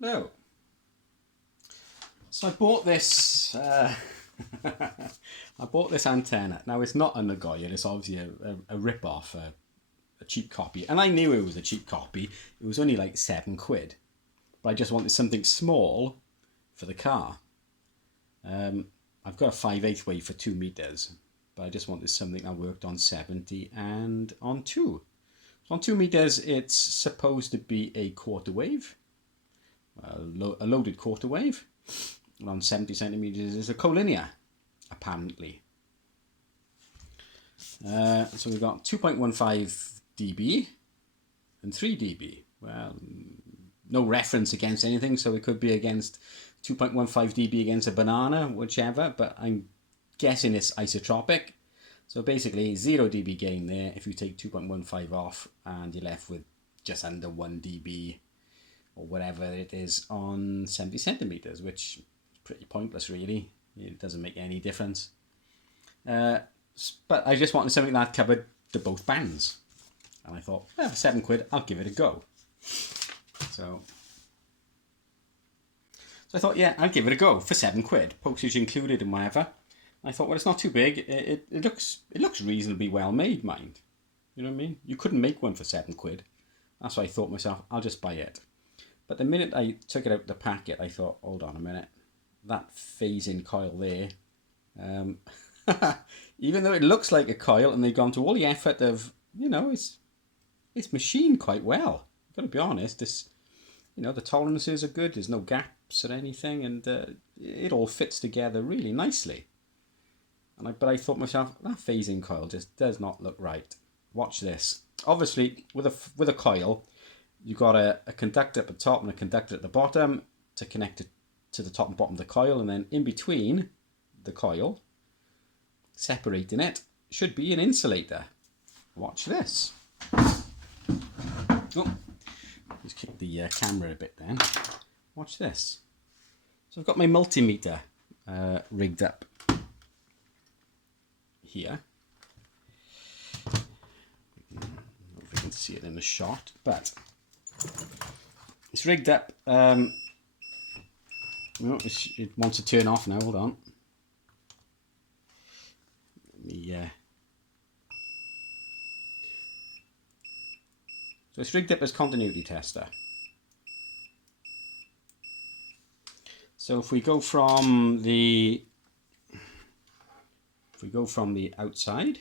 No. So I bought this. I bought this antenna. Now it's not a Nagoya. It's obviously a rip-off, a cheap copy. And I knew it was a cheap copy. It was only like £7. But I just wanted something small for the car. I've got a 5/8 wave for 2 meters, but I just wanted something that worked on 70 and on 2. So on 2 meters, it's supposed to be a quarter wave, a loaded quarter wave. And on 70 centimeters is a collinear, apparently. So we've got 2.15 dB and 3 dB. Well, no reference against anything, so it could be against 2.15 dB against a banana, whichever, but I'm guessing it's isotropic. So basically 0 dB gain there if you take 2.15 off, and you're left with just under 1 dB or whatever it is on 70 centimeters, which is pretty pointless really. It doesn't make any difference. But I just wanted something that covered the both bands. And I thought, well, for £7, I'll give it a go. So I thought, yeah, I'll give it a go for £7, postage included and whatever. I thought, well, it's not too big. It looks reasonably well made, mind. You know what I mean? You couldn't make one for £7. That's why I thought to myself, I'll just buy it. But the minute I took it out of the packet, I thought, hold on a minute, that phase-in coil there, even though it looks like a coil, and they've gone to all the effort of, you know, it's machined quite well. I've got to be honest. This, you know, the tolerances are good. There's no gaps or anything, and it all fits together really nicely. But I thought to myself, that phase-in coil just does not look right. Watch this. Obviously, with a coil, you've got a conductor at the top and a conductor at the bottom to connect it to the top and bottom of the coil, and then in between the coil, separating it, should be an insulator. Watch this. Oh, just kick the camera a bit then. Watch this. So I've got my multimeter rigged up here. I don't know if you can see it in the shot, but it's rigged up. Oh, it wants to turn off now. Hold on. Let me. So it's rigged up as continuity tester. So if we go from the outside,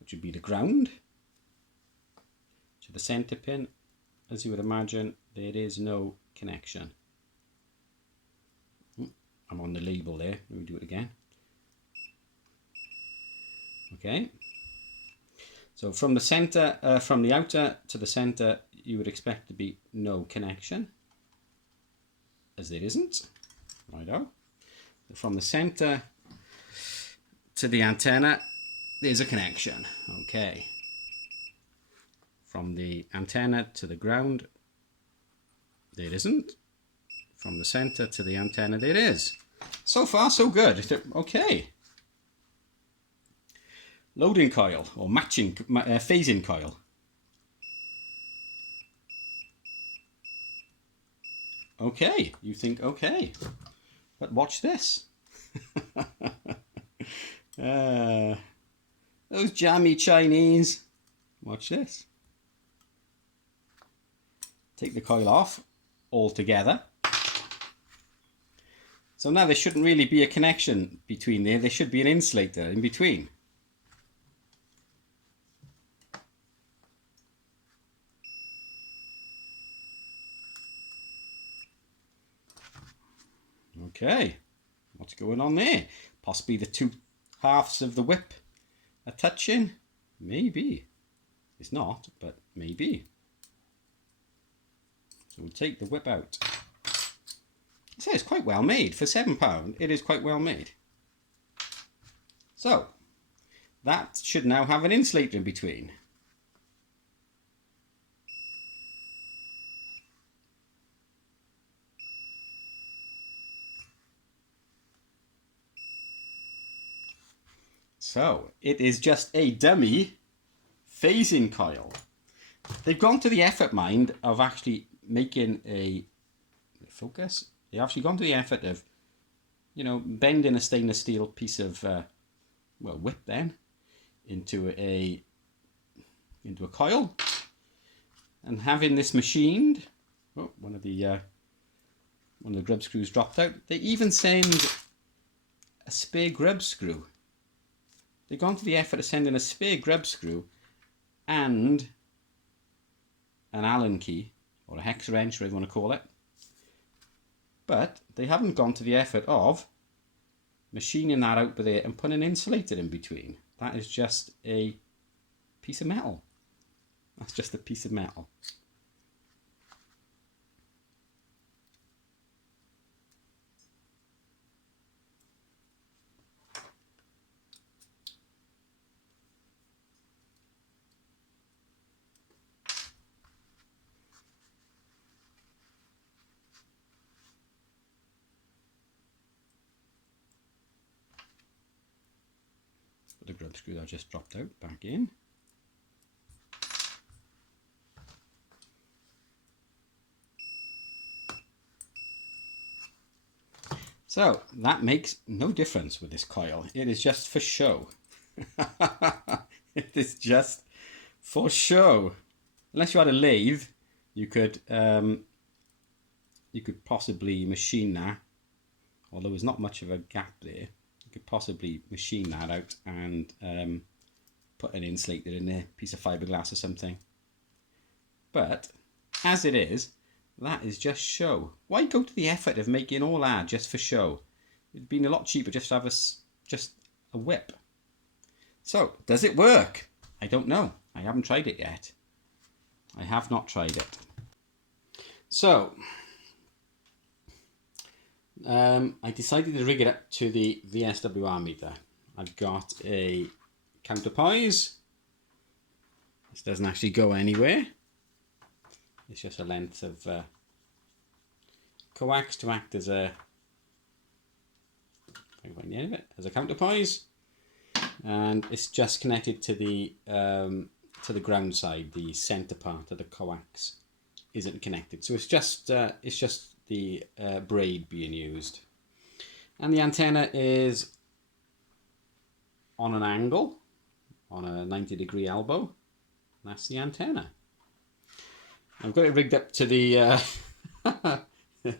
which would be the ground, to the center pin, as you would imagine, there is no connection. I'm on the label there. Let me do it again. Okay. So from the center, from the outer to the center, you would expect to be no connection, as there isn't. Righto. From the center to the antenna, there's a connection. Okay. From the antenna to the ground, there isn't. From the center to the antenna, there is. So far, so good. Okay. Loading coil, or matching, phase-in coil. Okay, you think okay. But watch this. Those jammy Chinese. Watch this. Take the coil off altogether. So now there shouldn't really be a connection between there. There should be an insulator in between. Okay, what's going on there? Possibly the two halves of the whip are touching? Maybe. It's not, but maybe. So we'll take the whip out. So it's quite well made. For £7, it is quite well made. So, that should now have an insulator in between. So, it is just a dummy phase-in coil. They've gone to the effort, mind, of actually making a focus. They've actually gone to the effort of, you know, bending a stainless steel piece of, well, whip then into a coil, and having this machined. Oh, one of the grub screws dropped out. They even send a spare grub screw. They've gone to the effort of sending a spare grub screw and an Allen key, or a hex wrench, whatever you want to call it. But they haven't gone to the effort of machining that out with it and putting an insulator in between. That is just a piece of metal. That's just a piece of metal. The grub screw that just dropped out back in. So that makes no difference with this coil. It is just for show. It is just for show. Unless you had a lathe, you could possibly machine that. Although there's not much of a gap there, you could possibly machine that out and put an insulator in there, piece of fiberglass or something. But as it is, that is just show. Why go to the effort of making all that just for show? It'd been a lot cheaper just to have just a whip. So, does it work? I don't know. I haven't tried it yet. I have not tried it. So, I decided to rig it up to the VSWR meter. I've got a counterpoise. This doesn't actually go anywhere. It's just a length of coax to act as a, if I can find the end of it, as a counterpoise, and it's just connected to the ground side. The center part of the coax isn't connected, so it's just the braid being used, and the antenna is on an angle, on a 90-degree elbow. That's the antenna. I've got it rigged up to the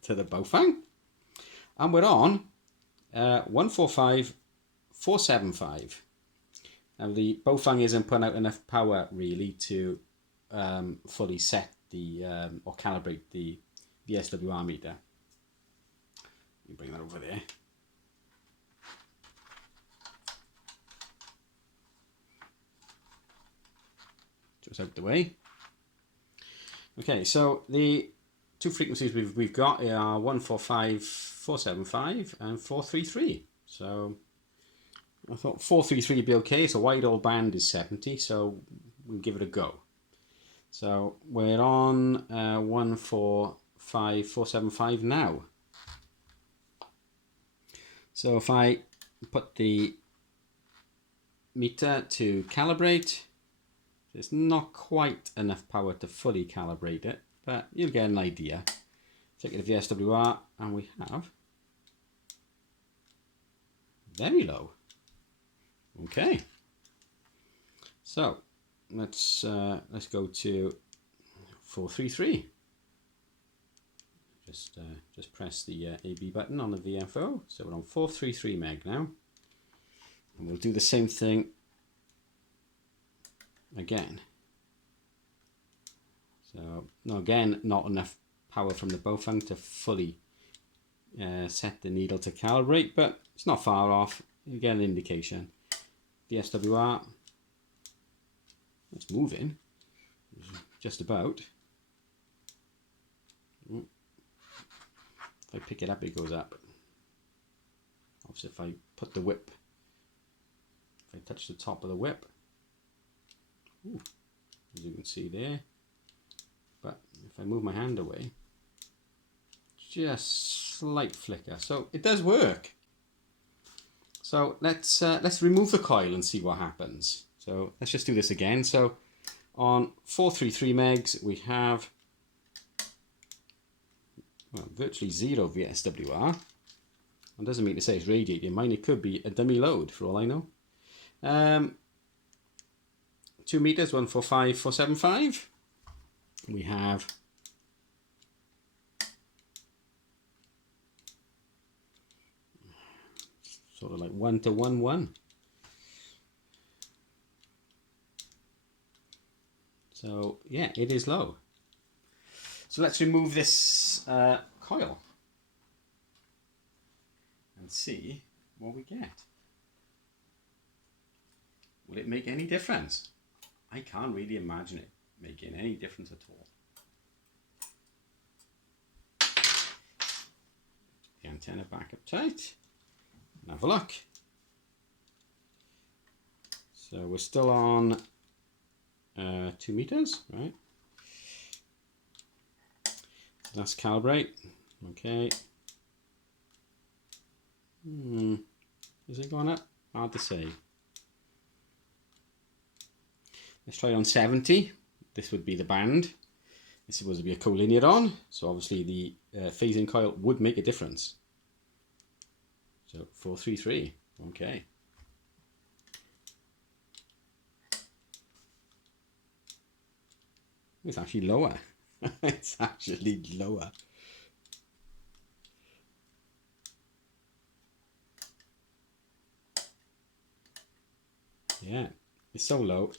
to the Bofang, and we're on 145/475. Now the Bofang isn't putting out enough power really to fully set the or calibrate the VSWR meter. Let me bring that over there. Just out the way. Okay, so the two frequencies we've got are 145/475 and 433. So I thought 433 would be okay. It's a wide old band is 70, so we'll give it a go. So we're on 145/475 now. So if I put the meter to calibrate, there's not quite enough power to fully calibrate it, but you'll get an idea. Take it to VSWR, and we have very low. Okay, so let's go to 433. Just press the AB button on the VFO. So we're on 433 meg now, and we'll do the same thing again. So no, again, not enough power from the Bofang to fully set the needle to calibrate, but it's not far off. You get an indication. The SWR, it's moving, just about. If I pick it up, it goes up. Obviously, if I put the whip, if I touch the top of the whip, ooh, as you can see there, but if I move my hand away, just slight flicker. So it does work. So let's remove the coil and see what happens. So let's just do this again. So on 433 megs we have well, virtually zero VSWR. That doesn't mean to say it's radiating mine. It could be a dummy load for all I know. 2 meters, 145, 475. We have sort of like 1 to 1, 1. So yeah, it is low. So let's remove this coil and see what we get. Will it make any difference? I can't really imagine it making any difference at all. The antenna back up tight and have a look. So we're still on 2 meters, right? Let's calibrate. Okay. Is it going up? Hard to say. Let's try on 70. This would be the band. This is supposed to be a collinear on, so obviously the phasing coil would make a difference. So 433. Okay. It's actually lower. It's actually lower. Yeah, it's so low,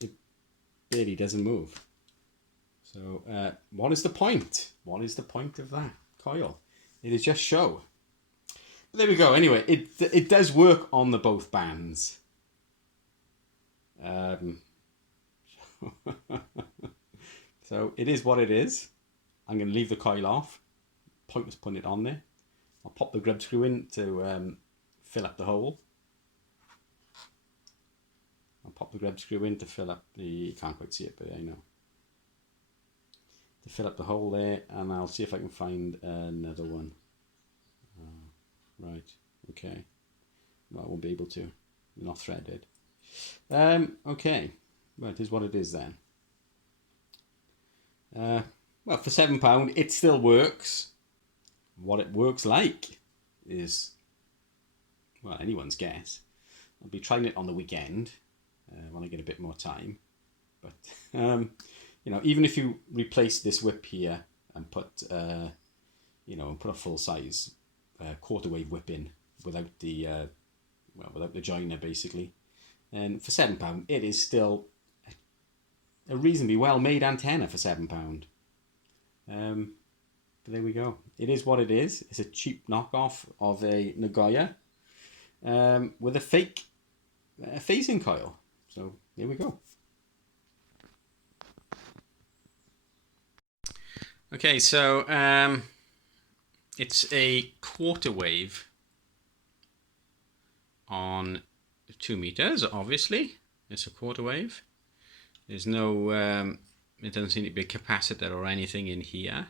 it barely doesn't move. So what is the point? What is the point of that coil? It is just show. But there we go. Anyway, it does work on the both bands. So it is what it is. I'm going to leave the coil off. Pointless putting it on there. I'll pop the grub screw in to fill up the hole. I'll pop the grub screw in to fill up the, you can't quite see it, but I know. To fill up the hole there, and I'll see if I can find another one. Right, okay. Well, I won't be able to. They're not threaded. Okay, well, it is what it is then. Well, for £7, it still works. What it works like is, well, anyone's guess. I'll be trying it on the weekend when I get a bit more time. But, you know, even if you replace this whip here and put, you know, put a full size quarter wave whip in without the, well, without the joiner basically, and for £7, it is still a reasonably well-made antenna for £7. But there we go. It is what it is. It's a cheap knockoff of a Nagoya with a fake phasing coil. So there we go. Okay, so it's a quarter wave on 2 meters, obviously. It's a quarter wave. There's no, it doesn't seem to be a capacitor or anything in here,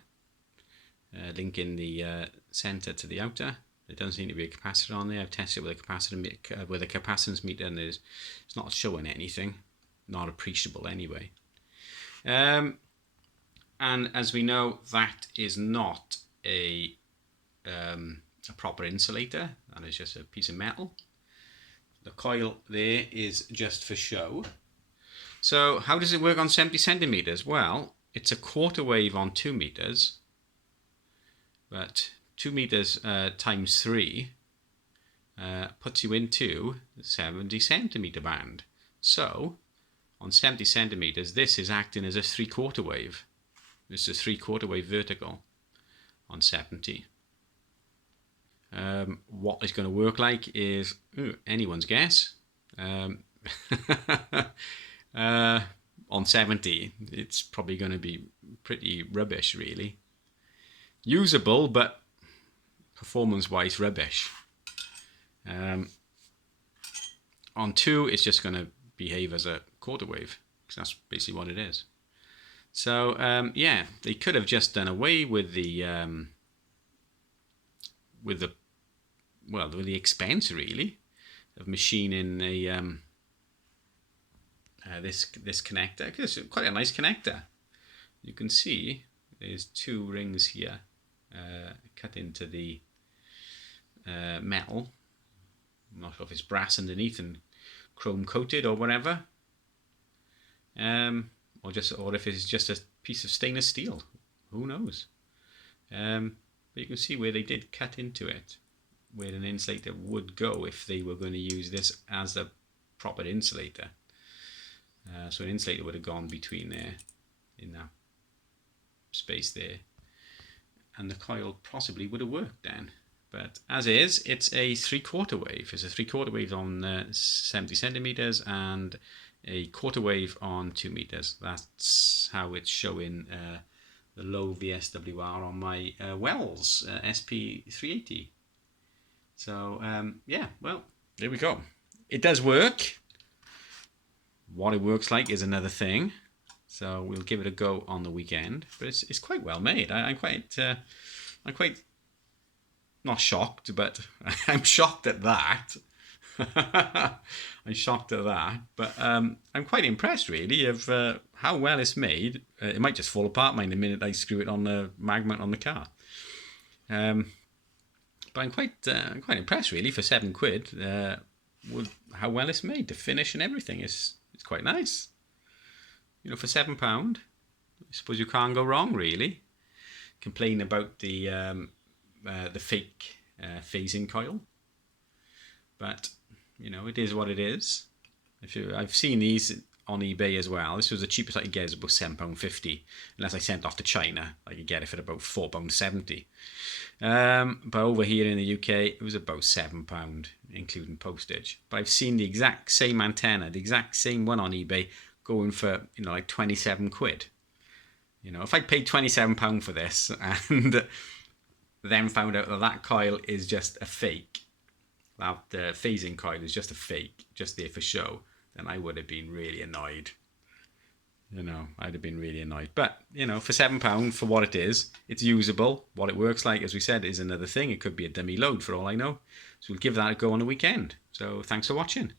linking the center to the outer. There doesn't seem to be a capacitor on there. I've tested it with a capacitor, with a capacitance meter, and it's not showing anything, not appreciable anyway. And as we know, that is not a proper insulator. That is just a piece of metal. The coil there is just for show. So how does it work on 70 centimeters? Well, it's a quarter wave on 2 meters, but 2 meters times 3 puts you into the 70 centimeter band. So on 70 centimeters, this is acting as a 3/4 wave. This is a 3/4 wave vertical on 70. What it's going to work like is anyone's guess. On 70, it's probably going to be pretty rubbish, really. Usable, but performance-wise rubbish. On 2, it's just going to behave as a quarter wave, because that's basically what it is. So yeah, they could have just done away with the expense, really, of machining a this connector, because it's quite a nice connector. You can see there's 2 rings here cut into the metal. I'm not sure if it's brass underneath and chrome coated or whatever, or if it's just a piece of stainless steel. Who knows? But you can see where they did cut into it, where an insulator would go if they were going to use this as a proper insulator. So an insulator would have gone between there, in that space there, and the coil possibly would have worked then. But as is, it's a 3/4 wave. It's a 3/4 wave on 70 centimeters and a 1/4 wave on 2 meters. That's how it's showing the low VSWR on my Wells SP380. So yeah, well, there we go. It does work. What it works like is another thing. So we'll give it a go on the weekend. But it's quite well made. I'm quite not shocked, but I'm shocked at that. I'm shocked at that, but I'm quite impressed really of how well it's made. It might just fall apart mine the minute I screw it on the mag mount on the car. But I'm quite impressed really for £7 with how well it's made. The finish and everything is quite nice. You know, for £7, I suppose you can't go wrong really. Complain about the fake phasing coil, but you know, it is what it is. I've seen these on eBay as well. This was the cheapest I could get, is about £7.50, unless I sent off to China. I could get it for about £4.70. But over here in the UK, it was about £7, including postage. But I've seen the exact same antenna, the exact same one on eBay, going for, you know, like £27. You know, if I paid £27 for this and then found out that coil is just a fake, that the phasing coil is just a fake, just there for show, then I would have been really annoyed. You know, I'd have been really annoyed. But, you know, for £7 for what it is, it's usable. What it works like, as we said, is another thing. It could be a dummy load for all I know. So we'll give that a go on the weekend. So thanks for watching.